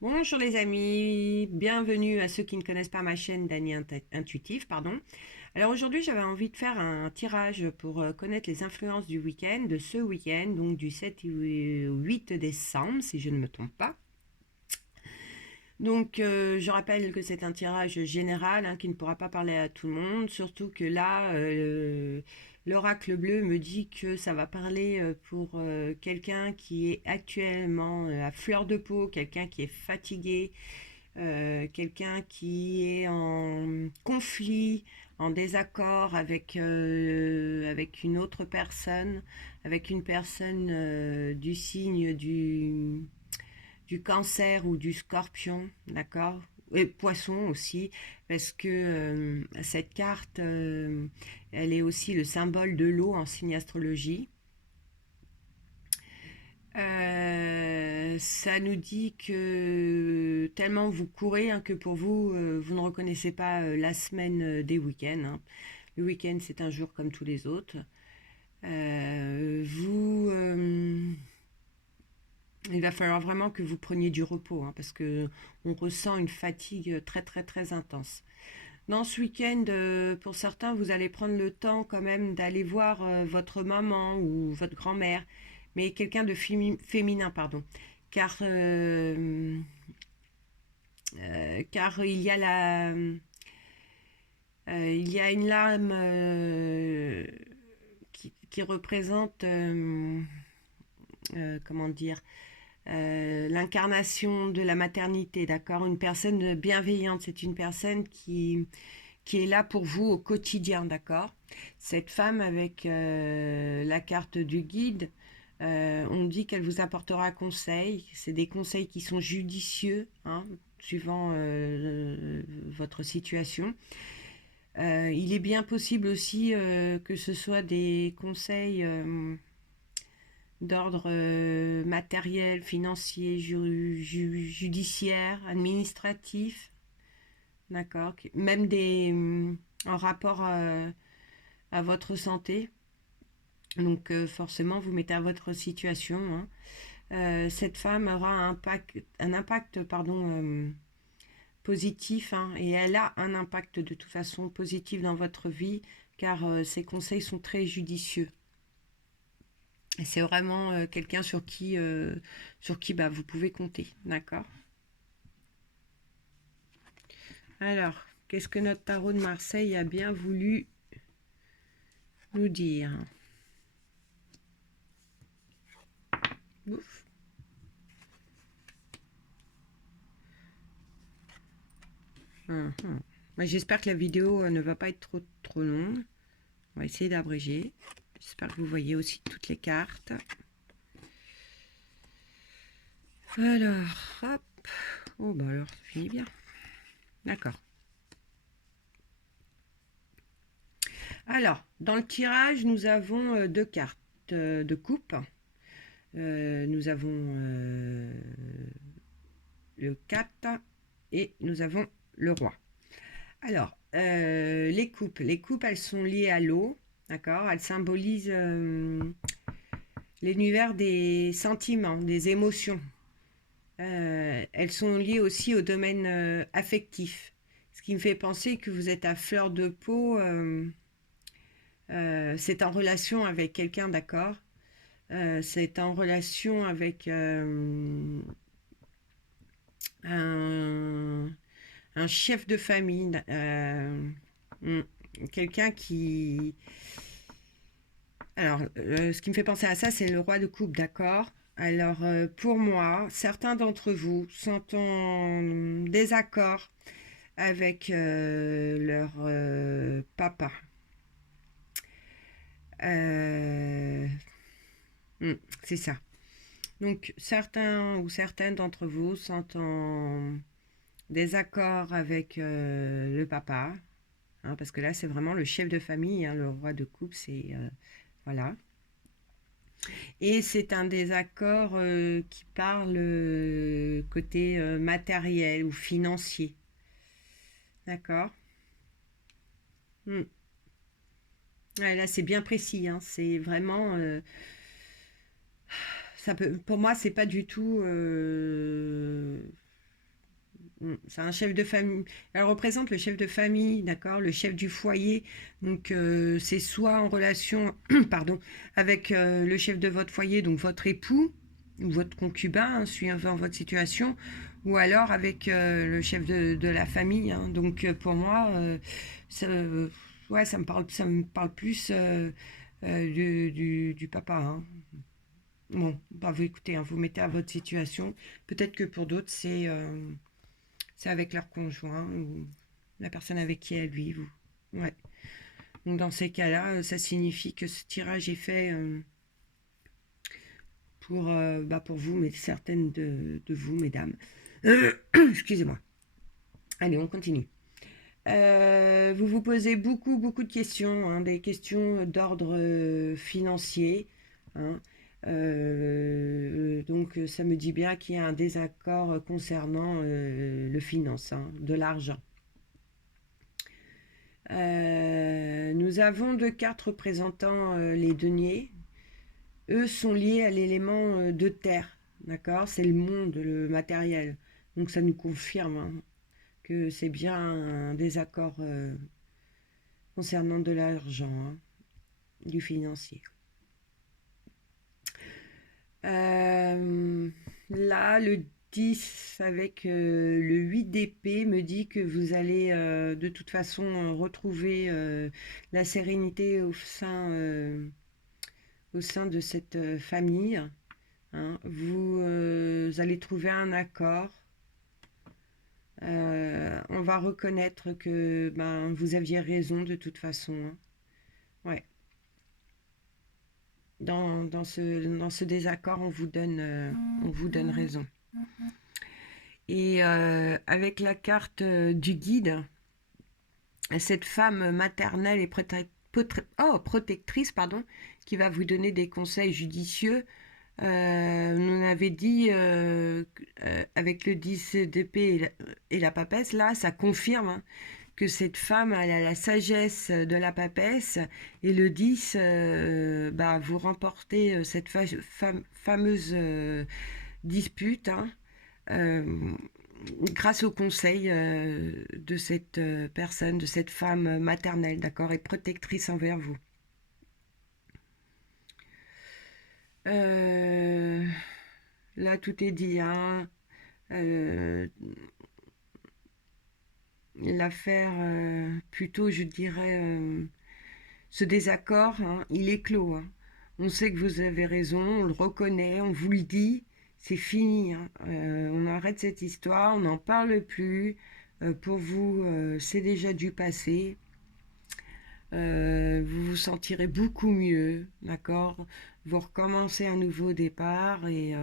Bonjour les amis, bienvenue à ceux qui ne connaissent pas ma chaîne d'Annie Intuitive, pardon. Alors aujourd'hui j'avais envie de faire un tirage pour connaître les influences du week-end, de ce week-end, donc du 7 au 8 décembre si je ne me trompe pas. Donc je rappelle que c'est un tirage général hein, qui ne pourra pas parler à tout le monde, surtout que là l'oracle bleu me dit que ça va parler pour quelqu'un qui est actuellement à fleur de peau, quelqu'un qui est fatigué, quelqu'un qui est en conflit, en désaccord avec une autre personne, avec une personne du signe du cancer ou du scorpion, d'accord, et poisson aussi, parce que cette carte, elle est aussi le symbole de l'eau en signe astrologie. Ça nous dit que tellement vous courez hein, que pour vous, vous ne reconnaissez pas la semaine des week-ends, hein. Le week-end, c'est un jour comme tous les autres. Vous, il va falloir vraiment que vous preniez du repos hein, parce que on ressent une fatigue très très très intense. Dans ce week-end, pour certains, vous allez prendre le temps quand même d'aller voir votre maman ou votre grand-mère, mais quelqu'un de féminin, pardon, car car il y a une lame qui représente comment dire l'incarnation de la maternité, d'accord. Une personne bienveillante, c'est une personne qui est là pour vous au quotidien, d'accord. Cette femme avec la carte du guide, on dit qu'elle vous apportera conseil. C'est des conseils qui sont judicieux, hein, suivant votre situation. Il est bien possible aussi que ce soit des conseils d'ordre matériel, financier, judiciaire, administratif, d'accord, même des en rapport à votre santé. Donc forcément, vous mettez à votre situation, hein. Cette femme aura un impact pardon, positif, hein, et elle a un impact de toute façon positif dans votre vie, car ses conseils sont très judicieux. Et c'est vraiment quelqu'un sur qui bah, vous pouvez compter, d'accord. Alors, qu'est-ce que notre tarot de Marseille a bien voulu nous dire? Ouf. Mhm. J'espère que la vidéo ne va pas être trop longue. On va essayer d'abréger. J'espère que vous voyez aussi toutes les cartes. Alors, hop. Oh, bah alors, ça finit bien. D'accord. Alors, dans le tirage, nous avons deux cartes de coupe. Nous avons le 4 et nous avons le roi. Alors, les coupes, elles sont liées à l'eau, d'accord. Elles symbolisent l'univers des sentiments, des émotions. Elles sont liées aussi au domaine affectif. Ce qui me fait penser que vous êtes à fleur de peau, c'est en relation avec quelqu'un, d'accord. C'est en relation avec un, un chef de famille, mm, quelqu'un qui... Alors, ce qui me fait penser à ça, c'est le roi de coupe, d'accord. Alors, pour moi, certains d'entre vous sont en désaccord avec leur papa. Euh, c'est ça. Donc, certains ou certaines d'entre vous sont en désaccord avec le papa, hein, parce que là, c'est vraiment le chef de famille, hein, le roi de coupe, c'est... voilà. Et c'est un désaccord qui parle côté matériel ou financier. D'accord. Hmm. Ouais, là, c'est bien précis, hein, c'est vraiment... ça peut, pour moi, c'est pas du tout... c'est un chef de famille. Elle représente le chef de famille, d'accord, le chef du foyer. Donc c'est soit en relation, pardon, avec le chef de votre foyer, donc votre époux ou votre concubin, hein, suivant votre situation, ou alors avec le chef de la famille. Hein. Donc pour moi, ouais, ça me parle plus du papa. Hein. Bon, bah vous écoutez, hein, vous mettez à votre situation. Peut-être que pour d'autres, c'est avec leur conjoint ou la personne avec qui elles vivent. Ouais. Donc dans ces cas-là, ça signifie que ce tirage est fait pour vous, mais certaines de vous, mesdames. Excusez-moi. Allez, on continue. Vous vous posez beaucoup de questions, hein, des questions d'ordre financier. Hein. Donc ça me dit bien qu'il y a un désaccord concernant le finance, hein, de l'argent. Nous avons deux cartes représentant les deniers. Eux sont liés à l'élément de terre, d'accord? C'est le monde, le matériel. Donc ça nous confirme, hein, que c'est bien un désaccord concernant de l'argent, hein, du financier. Là, le 10 avec le 8 d'épée me dit que vous allez de toute façon retrouver la sérénité au sein de cette famille. Hein. Vous allez trouver un accord. On va reconnaître que vous aviez raison de toute façon. Hein. Ouais. Dans ce désaccord, on vous donne raison. Et avec la carte du guide, cette femme maternelle et protectrice, pardon, qui va vous donner des conseils judicieux, on avait dit avec le 10 d'épée et la papesse, là, ça confirme, hein, que cette femme, elle a la sagesse de la papesse, et le 10, vous remportez cette fameuse dispute, hein, grâce au conseil de cette personne, de cette femme maternelle, d'accord, et protectrice envers vous. Là, tout est dit, hein. L'affaire, plutôt, je dirais, ce désaccord, hein, il est clos. Hein. On sait que vous avez raison, on le reconnaît, on vous le dit, c'est fini. Hein. On arrête cette histoire, on n'en parle plus. Pour vous, c'est déjà du passé. Vous vous sentirez beaucoup mieux, d'accord? Vous recommencez un nouveau départ et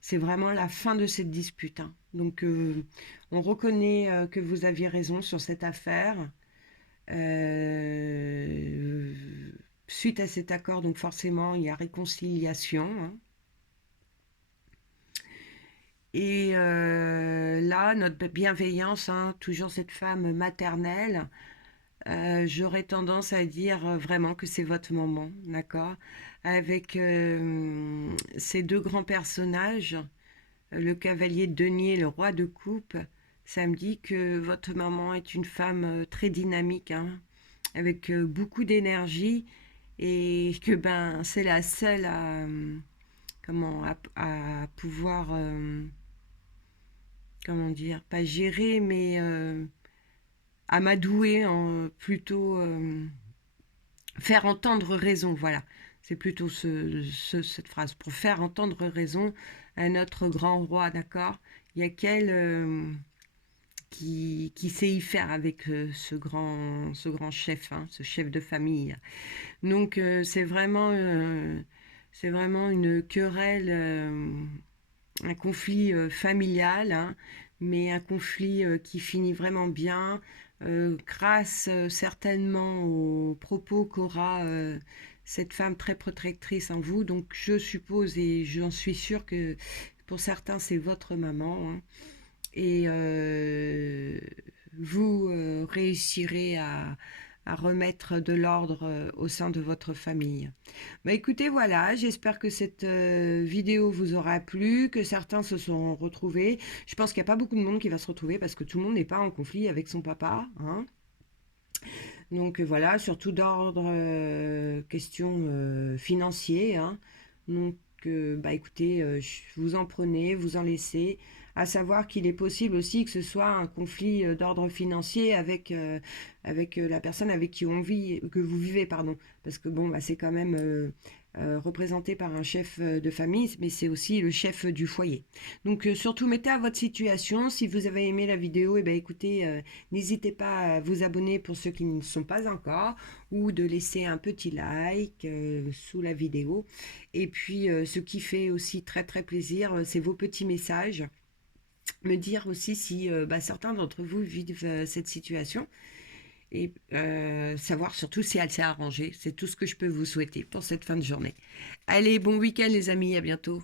c'est vraiment la fin de cette dispute. Hein. Donc, on reconnaît que vous aviez raison sur cette affaire. Suite à cet accord, donc forcément, il y a réconciliation. Hein. Et là, notre bienveillance, hein, toujours cette femme maternelle, j'aurais tendance à dire vraiment que c'est votre moment, d'accord? Avec ces deux grands personnages, le cavalier de denier et le roi de coupe, ça me dit que votre maman est une femme très dynamique, hein, avec beaucoup d'énergie, et que c'est la seule à pouvoir, comment dire, pas gérer, mais à m'adouer, plutôt faire entendre raison, voilà. C'est plutôt cette phrase, pour faire entendre raison à notre grand roi, d'accord? Il y a qu'elle qui sait y faire avec ce grand chef, hein, ce chef de famille. Donc c'est vraiment une querelle, un conflit familial, hein, mais un conflit qui finit vraiment bien, grâce certainement aux propos qu'aura cette femme très protectrice en vous. Donc je suppose et j'en suis sûre que pour certains c'est votre maman, hein, et vous réussirez à remettre de l'ordre au sein de votre famille. Bah écoutez, voilà, j'espère que cette vidéo vous aura plu, que certains se sont retrouvés. Je pense qu'il n'y a pas beaucoup de monde qui va se retrouver parce que tout le monde n'est pas en conflit avec son papa, hein. Donc voilà, surtout d'ordre question financier, hein. Donc bah écoutez, vous en prenez, vous en laissez. À savoir qu'il est possible aussi que ce soit un conflit d'ordre financier avec la personne avec qui on vit, que vous vivez, pardon. Parce que bon, bah, c'est quand même représenté par un chef de famille, mais c'est aussi le chef du foyer. Donc surtout mettez à votre situation. Si vous avez aimé la vidéo, et ben écoutez, n'hésitez pas à vous abonner pour ceux qui ne sont pas encore, ou de laisser un petit like sous la vidéo. Et puis ce qui fait aussi très très plaisir, c'est vos petits messages. Me dire aussi si bah, certains d'entre vous vivent cette situation et savoir surtout si elle s'est arrangée. C'est tout ce que je peux vous souhaiter pour cette fin de journée. Allez, bon week-end les amis, à bientôt.